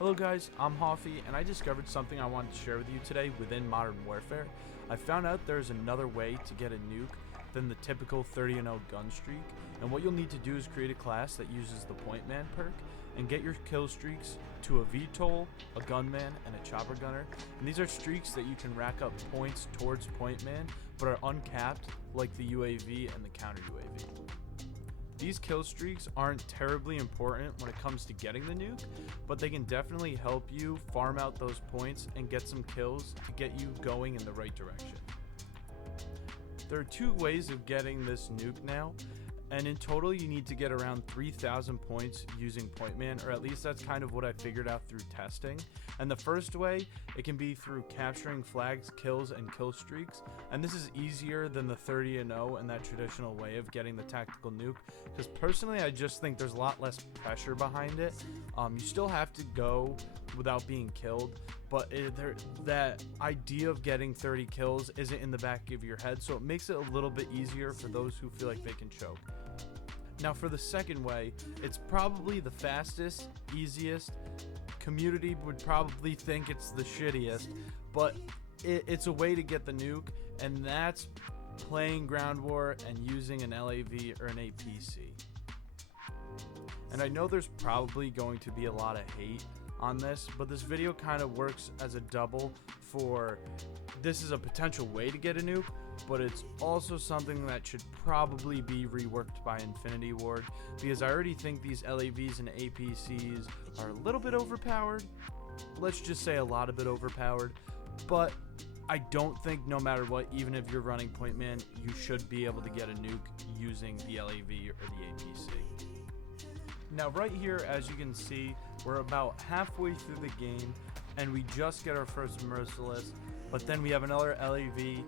Hello guys, I'm Hoffy, and I discovered something I wanted to share with you today within Modern Warfare. I found out there's another way to get a nuke than the typical 30-0 gun streak, and what you'll need to do is create a class that uses the Point Man perk and get your kill streaks to a VTOL, a gunman, and a chopper gunner. And these are streaks that you can rack up points towards Point Man, but are uncapped like the UAV and the counter UAV. These kill streaks aren't terribly important when it comes to getting the nuke, but they can definitely help you farm out those points and get some kills to get you going in the right direction. There are two ways of getting this nuke now, and in total you need to get around 3,000 points using Point Man, or at least that's kind of what I figured out through testing. And the first way, it can be through capturing flags, kills, and kill streaks, and this is easier than the 30-0 and that traditional way of getting the tactical nuke, because personally I just think there's a lot less pressure behind it. You still have to go without being killed, but that idea of getting 30 kills isn't in the back of your head, so it makes it a little bit easier for those who feel like they can choke. Now for the second way, it's probably the fastest, easiest. Community would probably think it's the shittiest, but it's a way to get the nuke, and that's playing ground war and using an LAV or an APC. And I know there's probably going to be a lot of hate on this, but this video kind of works as a double for this is a potential way to get a nuke, but it's also something that should probably be reworked by Infinity Ward, because I already think these LAVs and APCs are a little bit overpowered. Let's just say a lot of bit overpowered, but I don't think no matter what, even if you're running Point Man, you should be able to get a nuke using the LAV or the APC. Now right here, as you can see, we're about halfway through the game and we just get our first Merciless, but then we have another LAV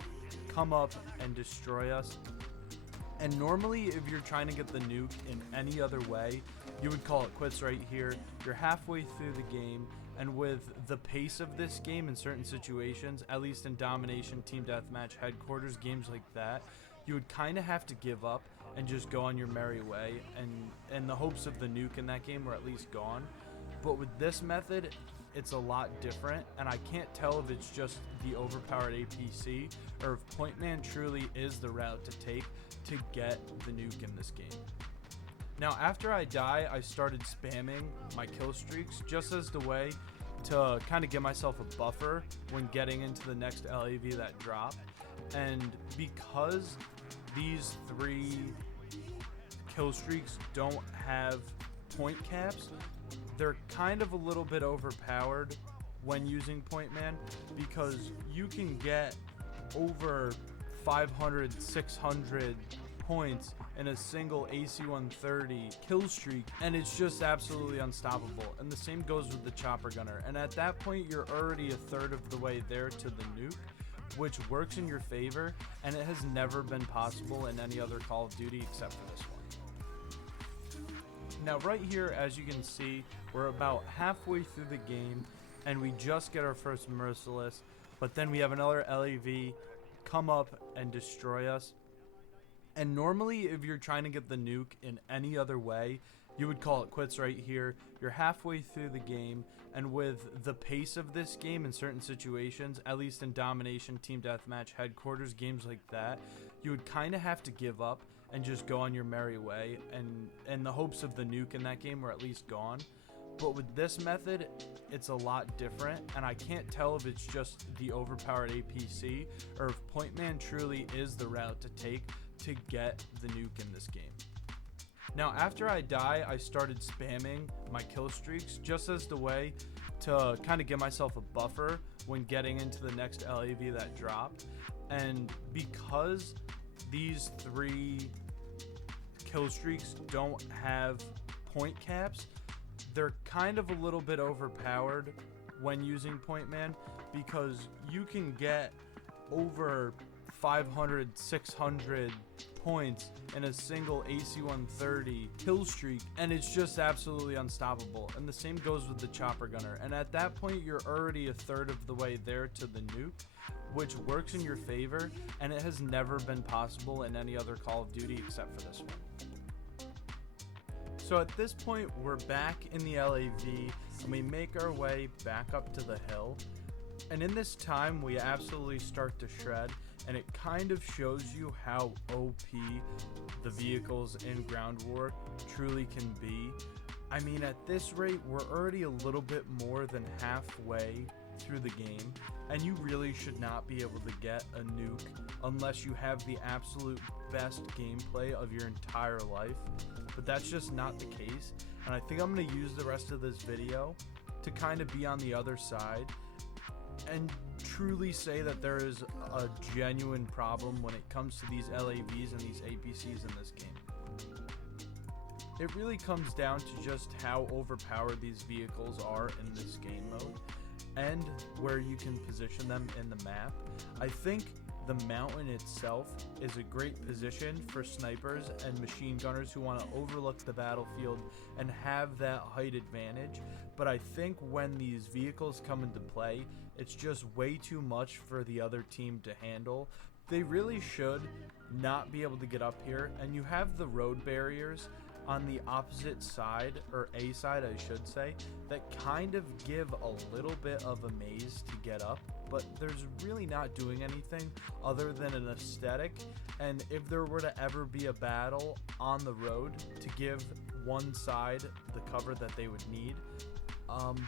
come up and destroy us. And normally if you're trying to get the nuke in any other way, you would call it quits right here. You're halfway through the game, and with the pace of this game in certain situations, at least in domination, team deathmatch, headquarters, games like that, you would kind of have to give up and just go on your merry way, and the hopes of the nuke in that game were at least gone. But with this method, it's a lot different, and I can't tell if it's just the overpowered APC or if Point Man truly is the route to take to get the nuke in this game. Now after I die, I started spamming my kill streaks just as the way to kind of give myself a buffer when getting into the next LAV that drop. And because these three kill streaks don't have point caps, they're kind of a little bit overpowered when using Point Man, because you can get over 500, 600 points in a single AC-130 kill streak, and it's just absolutely unstoppable. And the same goes with the chopper gunner, and at that point you're already a third of the way there to the nuke, which works in your favor, and it has never been possible in any other Call of Duty except for this one. Now right here, as you can see, we're about halfway through the game and we just get our first Merciless, but then we have another LAV come up and destroy us. And normally if you're trying to get the nuke in any other way, you would call it quits right here. You're halfway through the game, and with the pace of this game in certain situations, at least in domination, team deathmatch, headquarters, games like that, you would kind of have to give up and just go on your merry way, and the hopes of the nuke in that game were at least gone. But with this method, it's a lot different, and I can't tell if it's just the overpowered APC or if Point Man truly is the route to take to get the nuke in this game. Now after I die, I started spamming my kill streaks just as the way to kind of give myself a buffer when getting into the next LAV that dropped. And because these three kill streaks don't have point caps, they're kind of a little bit overpowered when using Point Man, because you can get over 500, 600 points in a single AC-130 kill streak, and it's just absolutely unstoppable. And the same goes with the chopper gunner, and at that point you're already a third of the way there to the nuke, which works in your favor, and it has never been possible in any other Call of Duty except for this one. So at this point, we're back in the LAV, and we make our way back up to the hill. And in this time, we absolutely start to shred, and it kind of shows you how OP the vehicles in Ground War truly can be. I mean, at this rate, we're already a little bit more than halfway through the game, and you really should not be able to get a nuke unless you have the absolute best gameplay of your entire life. But that's just not the case, and I think I'm going to use the rest of this video to kind of be on the other side and truly say that there is a genuine problem when it comes to these LAVs and these APCs in this game. It really comes down to just how overpowered these vehicles are in this game mode and where you can position them in the map. I think the mountain itself is a great position for snipers and machine gunners who want to overlook the battlefield and have that height advantage, but I think when these vehicles come into play, it's just way too much for the other team to handle. They really should not be able to get up here, and you have the road barriers on the opposite side, or A side I should say, that kind of give a little bit of a maze to get up, but there's really not doing anything other than an aesthetic. And if there were to ever be a battle on the road, to give one side the cover that they would need,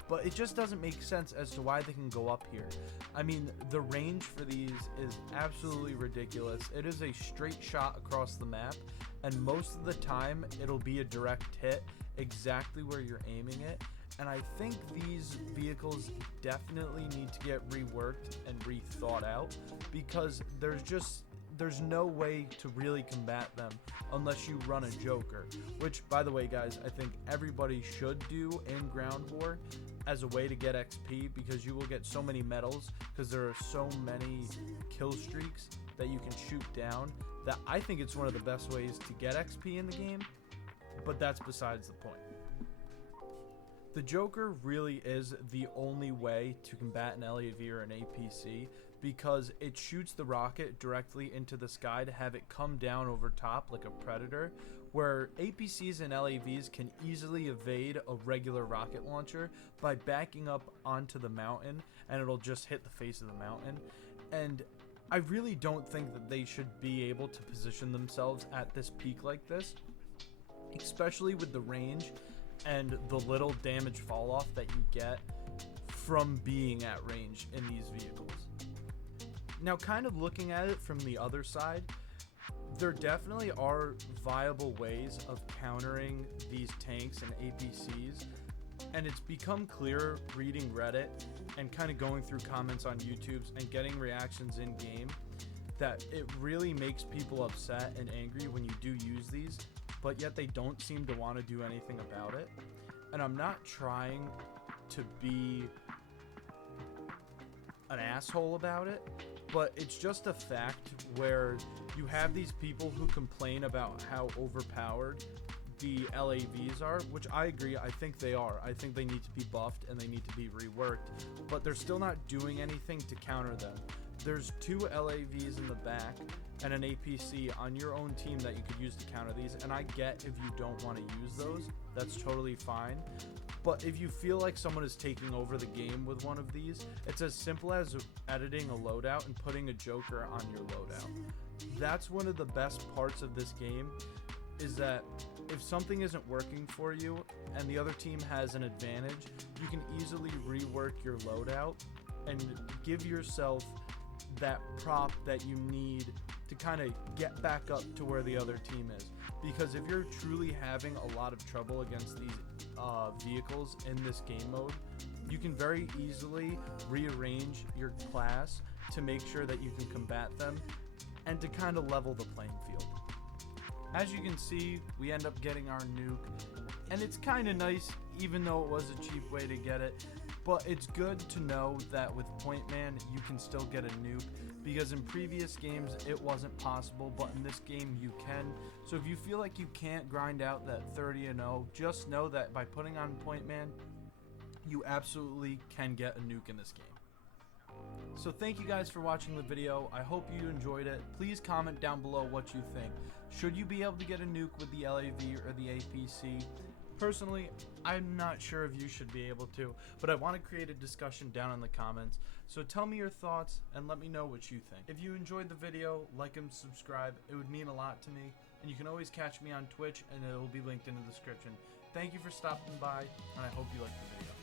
but it just doesn't make sense as to why they can go up here. I mean, the range for these is absolutely ridiculous. It is a straight shot across the map, and most of the time it'll be a direct hit exactly where you're aiming it. And I think these vehicles definitely need to get reworked and rethought out, because there's no way to really combat them unless you run a Joker, which, by the way, guys, I think everybody should do in Ground War as a way to get XP, because you will get so many medals because there are so many kill streaks that you can shoot down, that I think it's one of the best ways to get XP in the game, but that's besides the point. The Joker really is the only way to combat an LAV or an APC, because it shoots the rocket directly into the sky to have it come down over top like a predator, where APCs and LAVs can easily evade a regular rocket launcher by backing up onto the mountain, and it'll just hit the face of the mountain. And I really don't think that they should be able to position themselves at this peak like this, especially with the range and the little damage fall off that you get from being at range in these vehicles. Now, kind of looking at it from the other side, there definitely are viable ways of countering these tanks and APCs, and it's become clear reading Reddit and kind of going through comments on YouTube and getting reactions in game that it really makes people upset and angry when you do use these, but yet they don't seem to want to do anything about it. And I'm not trying to be an asshole about it, but it's just a fact where you have these people who complain about how overpowered the LAVs are, which I agree, I think they are. I think they need to be buffed and they need to be reworked, but they're still not doing anything to counter them. There's 2 LAVs in the back and an APC on your own team that you could use to counter these, and I get if you don't want to use those, that's totally fine. But if you feel like someone is taking over the game with one of these, it's as simple as editing a loadout and putting a Joker on your loadout. That's one of the best parts of this game, is that if something isn't working for you and the other team has an advantage, you can easily rework your loadout and give yourself that prop that you need to kind of get back up to where the other team is. Because if you're truly having a lot of trouble against these vehicles in this game mode, you can very easily rearrange your class to make sure that you can combat them and to kind of level the playing field. As you can see, we end up getting our nuke, and it's kind of nice, even though it was a cheap way to get it. But it's good to know that with Point Man, you can still get a nuke, because in previous games it wasn't possible, but in this game you can. So if you feel like you can't grind out that 30-0, just know that by putting on Point Man, you absolutely can get a nuke in this game. So thank you guys for watching the video. I hope you enjoyed it. Please comment down below what you think. Should you be able to get a nuke with the LAV or the APC? Personally, I'm not sure if you should be able to, but I want to create a discussion down in the comments. So tell me your thoughts and let me know what you think. If you enjoyed the video, like and subscribe. It would mean a lot to me. And you can always catch me on Twitch, and it will be linked in the description. Thank you for stopping by, and I hope you liked the video.